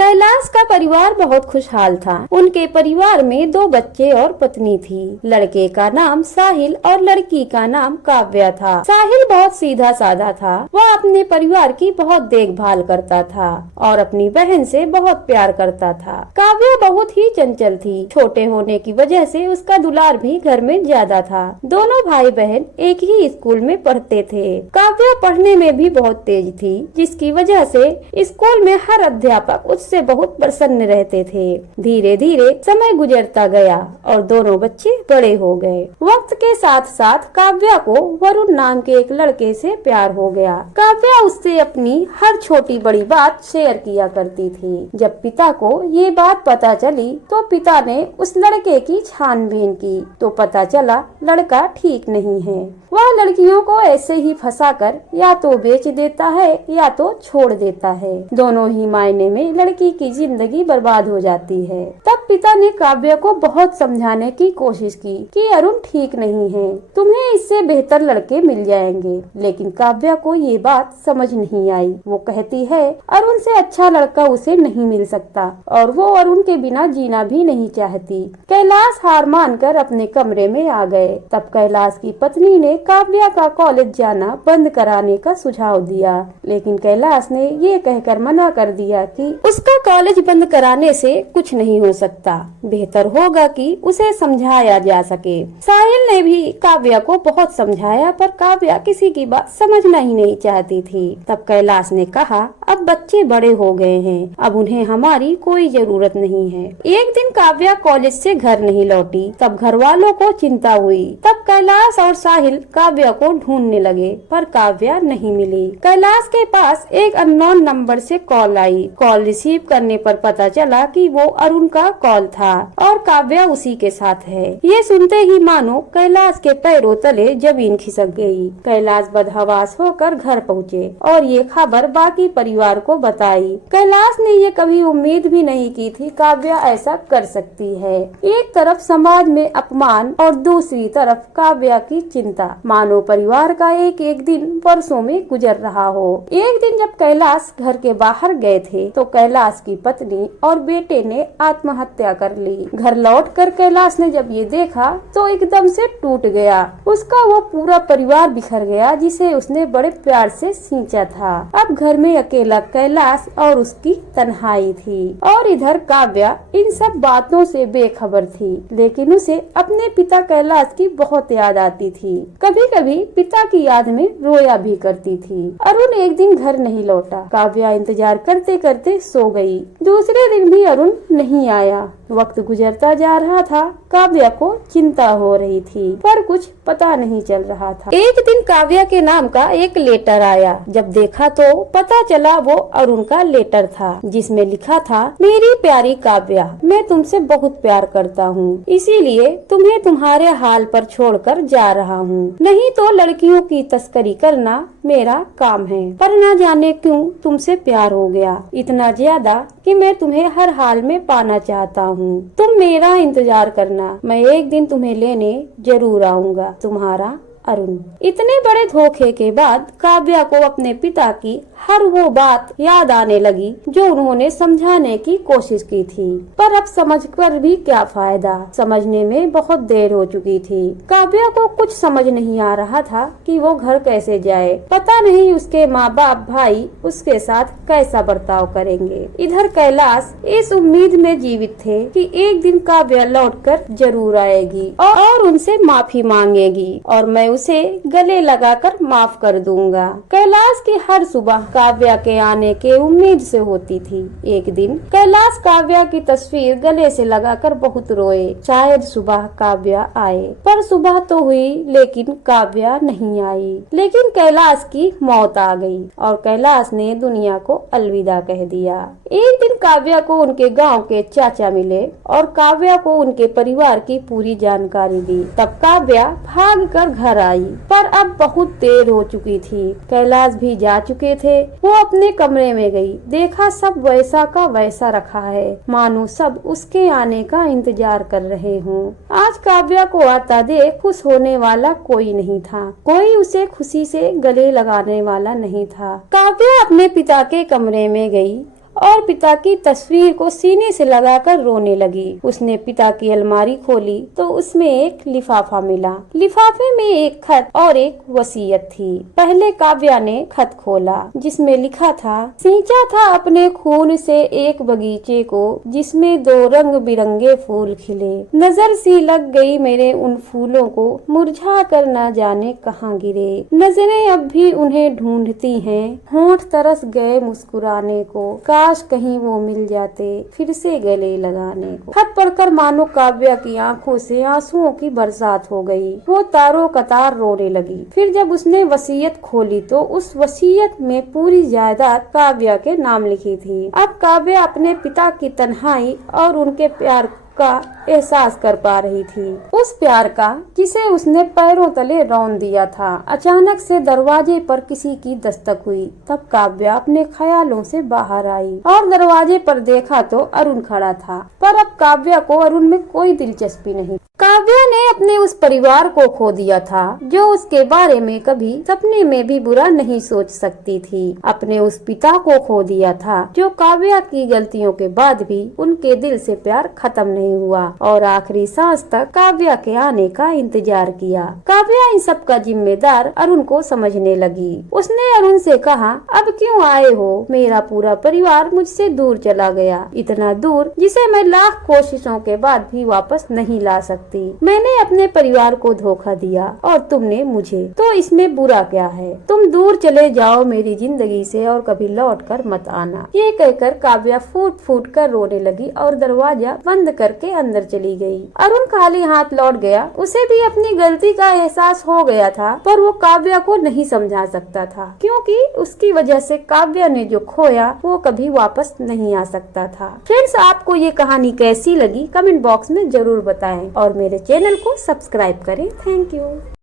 कैलाश का परिवार बहुत खुशहाल था। उनके परिवार में 2 बच्चे और पत्नी थी। लड़के का नाम साहिल और लड़की का नाम काव्या था। साहिल बहुत सीधा साधा था। वह अपने परिवार की बहुत देखभाल करता था और अपनी बहन से बहुत प्यार करता था। काव्या बहुत ही चंचल थी। छोटे होने की वजह से उसका दुलार भी घर में ज्यादा था। दोनों भाई बहन एक ही स्कूल में पढ़ते थे। काव्या पढ़ने में भी बहुत तेज थी, जिसकी वजह से स्कूल में हर अध्यापक उससे बहुत प्रसन्न रहते थे। धीरे धीरे समय गुजरता गया और दोनों बच्चे बड़े हो गए। वक्त के साथ साथ काव्या को वरुण नाम के एक लड़के से प्यार हो गया। काव्या उससे अपनी हर छोटी बड़ी बात शेयर किया करती थी। जब पिता को ये बात पता चली तो पिता ने उस लड़के की छानबीन की तो पता चला लड़का ठीक नहीं है। वह लड़कियों को ऐसे ही फंसाकर या तो बेच देता है या तो छोड़ देता है। दोनों ही मायने में लड़की की जिंदगी बर्बाद हो जाती है। तब पिता ने काव्या को बहुत समझाने की कोशिश की कि अरुण ठीक नहीं है, तुम्हें इससे बेहतर लड़के मिल जाएंगे। लेकिन काव्या को ये बात समझ नहीं आई। वो कहती है अरुण से अच्छा लड़का उसे नहीं मिल सकता और वो अरुण के बिना जीना भी नहीं चाहती। कैलाश हार मानकर अपने कमरे में आ गए। तब कैलाश की पत्नी ने काव्या का कॉलेज जाना बंद कराने का सुझाव दिया, लेकिन कैलाश ने ये कहकर मना कर दिया कि उसका कॉलेज बंद कराने से कुछ नहीं हो सकता, बेहतर होगा कि उसे समझाया जा सके। साहिल ने भी काव्या को बहुत समझाया पर काव्या किसी की बात समझना ही नहीं चाहती थी। तब कैलाश ने कहा अब बच्चे बड़े हो गए हैं, अब उन्हें हमारी कोई जरूरत नहीं है। एक दिन काव्या कॉलेज से घर नहीं लौटी। तब घर वालों को चिंता हुई। तब कैलाश और साहिल काव्या को ढूंढने लगे पर काव्या नहीं मिली। कैलाश के पास एक अननोन नंबर से कॉल आई। कॉल रिसीव करने पर पता चला कि वो अरुण का कॉल था और काव्या उसी के साथ है। ये सुनते ही मानो कैलाश के पैरों तले जमीन खिसक गई। कैलाश बदहवास होकर घर पहुँचे और ये खबर बाकी परिवार को बताई। कैलाश ने ये कभी उम्मीद भी नहीं की थी काव्या ऐसा कर सकती है। एक तरफ समाज में अपमान और दूसरी तरफ काव्या की चिंता, मानो परिवार का एक एक दिन वर्षों में गुजर रहा हो। एक दिन जब कैलाश घर के बाहर गए थे तो कैलाश की पत्नी और बेटे ने आत्महत्या कर ली। घर लौटकर कैलाश ने जब ये देखा तो एकदम से टूट गया। उसका वो पूरा परिवार बिखर गया जिसे उसने बड़े प्यार से सींचा था। अब घर में अकेला कैलाश और उसकी तन्हाई थी और इधर काव्या इन सब बातों से बेखबर थी, लेकिन उसे अपने पिता कैलाश की बहुत याद आती थी। कभी कभी पिता की याद में रोया भी करती थी। अरुण एक दिन घर नहीं लौटा। काव्या इंतजार करते करते सो गई। दूसरे दिन भी अरुण नहीं आया। वक्त गुजरता जा रहा था। काव्या को चिंता हो रही थी पर कुछ पता नहीं चल रहा था। एक दिन काव्या के नाम का एक लेटर आया। जब देखा तो पता चला वो अरुण का लेटर था, जिसमें लिखा था मेरी प्यारी काव्या, मैं तुमसे बहुत प्यार करता हूँ, इसीलिए तुम्हें तुम्हारे हाल पर छोड़कर जा रहा हूँ। नहीं तो लड़कियों की तस्करी करना मेरा काम है, पर न जाने क्यों तुमसे प्यार हो गया, इतना ज्यादा कि मैं तुम्हें हर हाल में पाना चाहता हूँ। तुम मेरा इंतजार करना, मैं एक दिन तुम्हें लेने जरूर आऊँगा। तुम्हारा अरुण। इतने बड़े धोखे के बाद काव्या को अपने पिता की हर वो बात याद आने लगी जो उन्होंने समझाने की कोशिश की थी, पर अब समझकर भी क्या फायदा। समझने में बहुत देर हो चुकी थी। काव्या को कुछ समझ नहीं आ रहा था कि वो घर कैसे जाए। पता नहीं उसके माँ बाप भाई उसके साथ कैसा बर्ताव करेंगे। इधर कैलाश इस उम्मीद में जीवित थे कि एक दिन काव्या लौटकर जरूर आएगी और उनसे माफी मांगेगी और मैं उसे गले लगाकर माफ कर दूंगा। कैलाश की हर सुबह काव्या के आने के उम्मीद से होती थी। एक दिन कैलाश काव्या की तस्वीर गले से लगाकर बहुत रोए। शायद सुबह काव्या आए, पर सुबह तो हुई लेकिन काव्या नहीं आई। लेकिन कैलाश की मौत आ गई और कैलाश ने दुनिया को अलविदा कह दिया। एक दिन काव्या को उनके गांव के चाचा मिले और काव्या को उनके परिवार की पूरी जानकारी दी। तब काव्या भागकर घर आई, पर अब बहुत देर हो चुकी थी। कैलाश भी जा चुके थे। वो अपने कमरे में गई। देखा सब वैसा का वैसा रखा है, मानो सब उसके आने का इंतजार कर रहे हों। आज काव्या को आता देख खुश होने वाला कोई नहीं था। कोई उसे खुशी से गले लगाने वाला नहीं था। काव्या अपने पिता के कमरे में गई और पिता की तस्वीर को सीने से लगाकर रोने लगी। उसने पिता की अलमारी खोली तो उसमें एक लिफाफा मिला। लिफाफे में एक खत और एक वसीयत थी। पहले काव्या ने खत खोला जिसमें लिखा था, सींचा था अपने खून से एक बगीचे को जिसमें 2 रंग बिरंगे फूल खिले। नजर सी लग गई मेरे उन फूलों को, मुरझा कर न जाने कहाँ गिरे। नजरें अब भी उन्हें ढूंढती हैं, होंठ तरस गए मुस्कुराने को, काश कहीं वो मिल जाते फिर से गले लगाने को। खत पढ़कर मानो काव्या की आंखों से आंसुओं की बरसात हो गई। वो तारों कतार रोने लगी। फिर जब उसने वसीयत खोली तो उस वसीयत में पूरी जायदाद काव्या के नाम लिखी थी। अब काव्या अपने पिता की तन्हाई और उनके प्यार का एहसास कर पा रही थी, उस प्यार का जिसे उसने पैरों तले रौंद दिया था। अचानक से दरवाजे पर किसी की दस्तक हुई। तब काव्या अपने ख्यालों से बाहर आई और दरवाजे पर देखा तो अरुण खड़ा था, पर अब काव्या को अरुण में कोई दिलचस्पी नहीं। काव्या ने अपने उस परिवार को खो दिया था जो उसके बारे में कभी सपने में भी बुरा नहीं सोच सकती थी। अपने उस पिता को खो दिया था जो काव्या की गलतियों के बाद भी उनके दिल से प्यार खत्म नहीं हुआ और आखिरी सांस तक काव्या के आने का इंतजार किया। काव्या इन सब का जिम्मेदार अरुण को समझने लगी। उसने अरुण से कहा, अब क्यों आए हो? मेरा पूरा परिवार मुझसे दूर चला गया, इतना दूर जिसे मैं लाख कोशिशों के बाद भी वापस नहीं ला सकती। मैंने अपने परिवार को धोखा दिया और तुमने मुझे, तो इसमें बुरा क्या है? तुम दूर चले जाओ मेरी जिंदगी से और कभी लौट कर मत आना। ये कहकर काव्या फूट फूट कर रोने लगी और दरवाजा बंद करके अंदर चली गई। अरुण खाली हाथ लौट गया। उसे भी अपनी गलती का एहसास हो गया था, पर वो काव्या को नहीं समझा सकता था क्योंकि उसकी वजह से काव्या ने जो खोया वो कभी वापस नहीं आ सकता था। फ्रेंड्स, आपको ये कहानी कैसी लगी कमेंट बॉक्स में जरूर बताएं और मेरे चैनल को सब्सक्राइब करें। Thank you.